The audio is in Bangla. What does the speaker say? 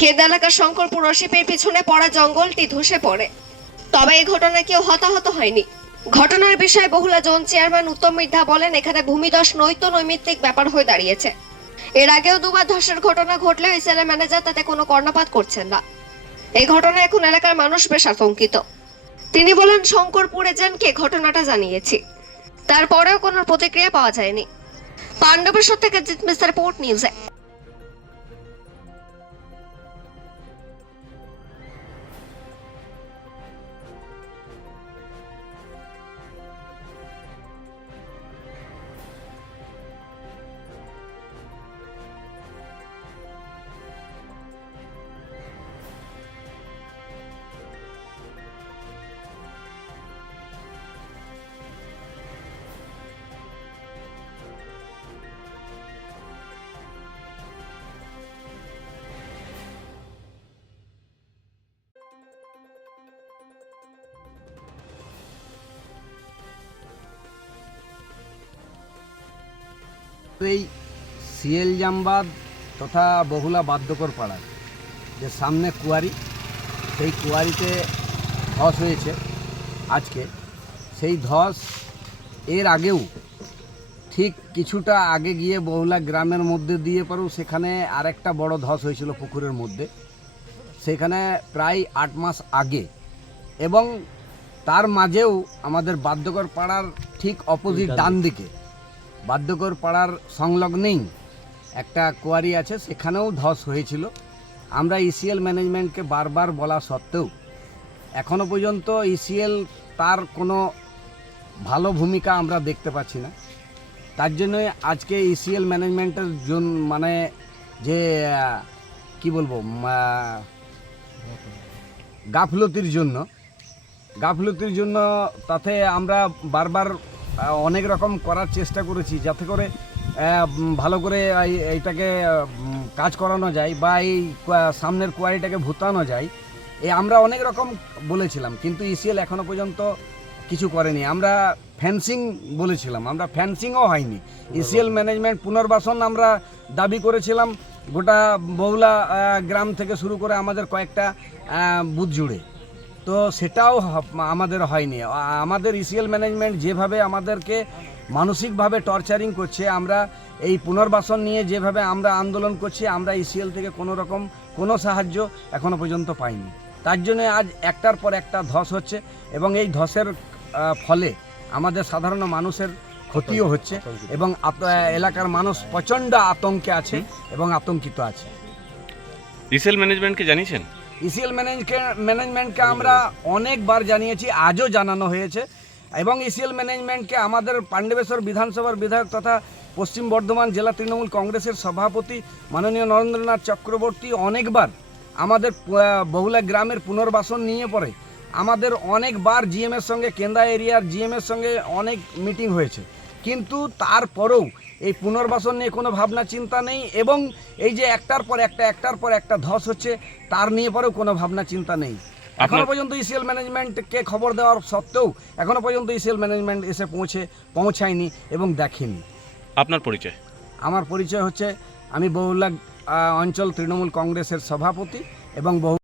কেদ এলাকার শঙ্করপুর রশিপের পিছনে পড়া জঙ্গলটি ধসে পড়ে। তবে এই ঘটনায় কেউ হতাহত হয়নি। ঘটনার বিষয়ে বহুলা জোন চেয়ারম্যান উত্তম মিদ্ধা বলেন, এখানে ভূমিধস নৈত নৈমিত্তিক ব্যাপার হয়ে দাঁড়িয়েছে। এর আগেও দুবার ধসের ঘটনা ঘটলেও ইসিএল ম্যানেজার তাতে কোনো কর্ণপাত করছেন না। এই ঘটনায় এখন এলাকার মানুষ বেশ আতঙ্কিত। তিনি বলেন, শঙ্করপুর এজেন্টকে ঘটনাটা জানিয়েছি। তারপরেও কোনো প্রতিক্রিয়া পাওয়া যায়নি। পাণ্ডবেশ্বর থেকে জিৎ মিস্টার রিপোর্ট নিউজে। এই সিএল জামবাদ তথা বহুলা বাদ্যকর পাড়ার যে সামনে কুয়ারি সেই কুয়ারিতে ধস হয়েছে আজকে। সেই ধস এর আগেও ঠিক কিছুটা আগে গিয়ে বহুলা গ্রামের মধ্যে দিয়ে পরেও সেখানে আরেকটা বড় ধস হয়েছিল পুকুরের মধ্যে। সেখানে প্রায় আট মাস আগে। এবং তার মাঝেও আমাদের বাদ্যকর পাড়ার ঠিক অপোজিট ডান দিকে বাদ্যকর পাড়ার সংলগ্নেই একটা কোয়ারি আছে, সেখানেও ধস হয়েছিল। আমরা ইসিএল ম্যানেজমেন্টকে বারবার বলা সত্ত্বেও এখনও পর্যন্ত ইসিএল তার কোনো ভালো ভূমিকা আমরা দেখতে পাচ্ছি না। তার জন্যই আজকে ইসিএল ম্যানেজমেন্টের জন্য মানে যে, কি বলব গাফলতির জন্য গাফলতির জন্য তাতে আমরা বারবার অনেক রকম করার চেষ্টা করেছি যাতে করে ভালো করে এই- এইটাকে কাজ করানো যায় বা এই সামনের কোয়ারিটাকে ভুতানো যায়। এ আমরা অনেক রকম বলেছিলাম, কিন্তু ইসিএল এখনও পর্যন্ত কিছু করেনি। আমরা ফ্যান্সিং বলেছিলাম, আমরা ফ্যান্সিংও হয়নি। ইসিএল ম্যানেজমেন্ট পুনর্বাসন আমরা দাবি করেছিলাম, গোটা বৌলা গ্রাম থেকে শুরু করে আমাদের কয়েকটা বুথ জুড়ে। তো সেটাও আমাদের হয়নি। আমাদের ইসিএল ম্যানেজমেন্ট যেভাবে আমাদেরকে মানসিকভাবে টর্চারিং করছে আমরা এই পুনর্বাসন নিয়ে যেভাবে আমরা আন্দোলন করছি আমরা ইসিএল থেকে কোনো রকম কোনো সাহায্য এখনও পর্যন্ত পাইনি। তার জন্য আজ একটার পর একটা ধস হচ্ছে এবং এই ধসের ফলে আমাদের সাধারণ মানুষের ক্ষতিও হচ্ছে এবং এলাকার মানুষ প্রচণ্ড আতঙ্কে আছে এবং আতঙ্কিত আছে। রিসেল ম্যানেজমেন্টকে জানিয়েছেন? ইসিএল ম্যানেজমেন্টকে আমরা অনেকবার জানিয়েছি, আজও জানানো হয়েছে। এবং ইসিএল ম্যানেজমেন্টকে আমাদের পাণ্ডবেশ্বর বিধানসভার বিধায়ক তথা পশ্চিম বর্ধমান জেলা তৃণমূল কংগ্রেসের সভাপতি মাননীয় নরেন্দ্রনাথ চক্রবর্তী অনেকবার আমাদের বহুলা গ্রামের পুনর্বাসন নিয়ে পড়ে। আমাদের অনেকবার জিএমের সঙ্গে, কেন্দা এরিয়ার জিএমের সঙ্গে অনেক মিটিং হয়েছে। কিন্তু তারপরেও এই পুনর্বাসন নিয়ে কোনো ভাবনা চিন্তা নেই এবং এই যে একটার পর একটা একটার পর একটা ধস হচ্ছে তার নিয়ে পরেও কোনো ভাবনা চিন্তা নেই। এখনও পর্যন্ত ইসিএল ম্যানেজমেন্টকে খবর দেওয়ার সত্ত্বেও এখনও পর্যন্ত ইসিএল ম্যানেজমেন্ট এসে পৌঁছে পৌঁছায়নি এবং দেখেনি। আপনার পরিচয়? আমার পরিচয় হচ্ছে আমি বহুল্লা অঞ্চল তৃণমূল কংগ্রেসের সভাপতি এবং বহু